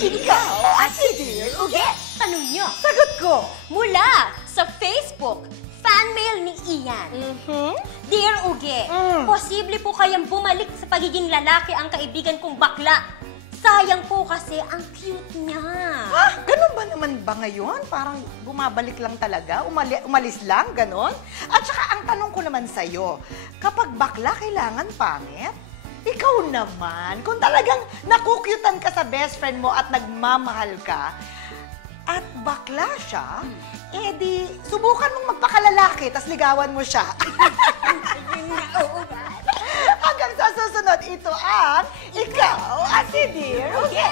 Ikaw at si Dear Uge. Tanong nyo, Sagot ko. mula sa Facebook, fan mail ni Ian. Dear Uge, posible po kayang bumalik sa pagiging lalaki ang kaibigan kong bakla. Sayang po kasi ang cute niya. Ganun ba naman ba ngayon? Parang bumabalik lang talaga? Umalis lang? Ganon? At saka ang tanong ko naman sa'yo, kapag bakla kailangan pangit? Ikaw naman, kung talagang nakukyutan ka sa best friend mo at nagmamahal ka, at bakla siya, edi subukan mong magpakalalaki, tas ligawan mo siya. Hanggang sa susunod, ito ang Ikaw at si Dear Uge.